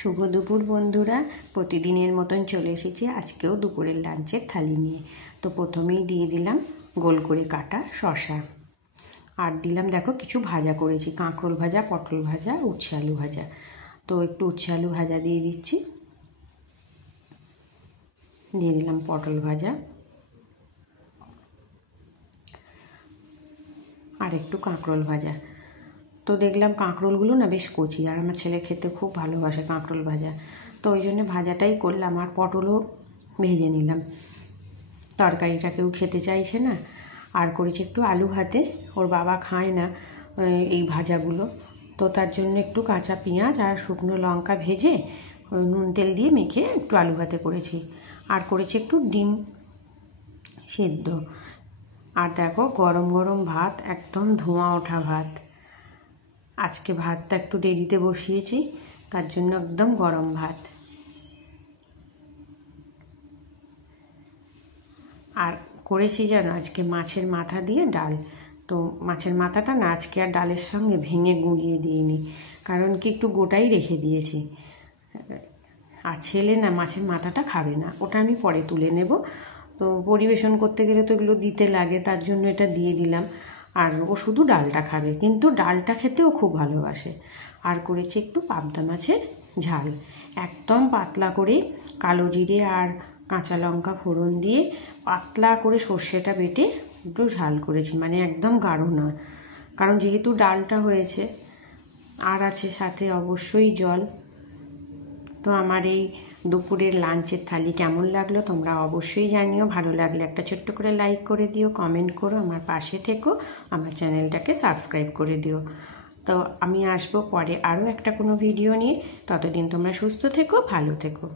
শুভ দুপুর বন্ধুরা, প্রতিদিনের মতন চলে এসেছি আজকেও দুপুরের লাঞ্চের থালি নিয়ে। তো প্রথমেই দিয়ে দিলাম গোল করে কাটা শসা, আর দিলাম দেখো কিছু ভাজা করেছি, কাঁকরোল ভাজা, পটল ভাজা, উচ্ছে আলু ভাজা। তো একটু উচ্ছে আলু ভাজা দিয়ে দিচ্ছি, দিয়ে দিলাম পটল ভাজা, আর একটু কাঁকরোল ভাজা। তো দেখলাম কাঁকরোলগুলো না বেশ কচি, আর আমার ছেলে খেতে খুব ভালোবাসে কাঁকরোল ভাজা, তো ওই জন্য ভাজাটাই করলাম। আর পটলও ভেজে নিলাম, তরকারিটা কেউ খেতে চাইছে না। আর করেছি একটু আলু ভাতে, ওর বাবা খায় না এই ভাজাগুলো, তো তার জন্য একটু কাঁচা পেঁয়াজ আর শুকনো লঙ্কা ভেজে নুন তেল দিয়ে মেখে একটু আলু ভাতে করেছি। আর করেছি একটু ডিম সেদ্ধ। আর দেখো গরম গরম ভাত, একদম ধোঁয়া ওঠা ভাত। আজকে ভাতটা একটু দেরিতে বসিয়েছি, তার জন্য একদম গরম ভাত। আর করেছি জানো আজকে মাছের মাথা দিয়ে ডাল। তো মাছের মাথাটা না আজকে আর ডালের সঙ্গে ভেঙে গুঁড়িয়ে দিইনি, কারণ কি একটু গোটাই রেখে দিয়েছি। আর ছেলে না মাছের মাথাটা খাবে না, ওটা আমি পরে তুলে নেব। তো পরিবেশন করতে গেলে তো এগুলো দিতে লাগে, তার জন্য এটা দিয়ে দিলাম। আর ও শুধু ডালটা খাবে, কিন্তু ডালটা খেতেও খুব ভালোবাসে। আর করেছি একটু পাবদা মাছের ঝাল, একদম পাতলা করে কালো জিরে আর কাঁচা লঙ্কা ফোড়ন দিয়ে পাতলা করে সর্ষেটা বেটে একটু ঝাল করেছি, মানে একদম গাঢ় না, কারণ যেহেতু ডালটা হয়েছে। আর আছে সাথে অবশ্যই জল। তো আমার এই দুপুরের লাঞ্চের থালি কেমন লাগলো তোমরা অবশ্যই জানিও। ভালো লাগলে একটা ছোট্ট করে লাইক করে দিও, কমেন্ট করো, আমার পাশে থেকো, আমার চ্যানেলটাকে সাবস্ক্রাইব করে দিও। তো আমি আসবো পরে আরও একটা কোনো ভিডিও নিয়ে, ততদিন তোমরা সুস্থ থেকো, ভালো থেকো।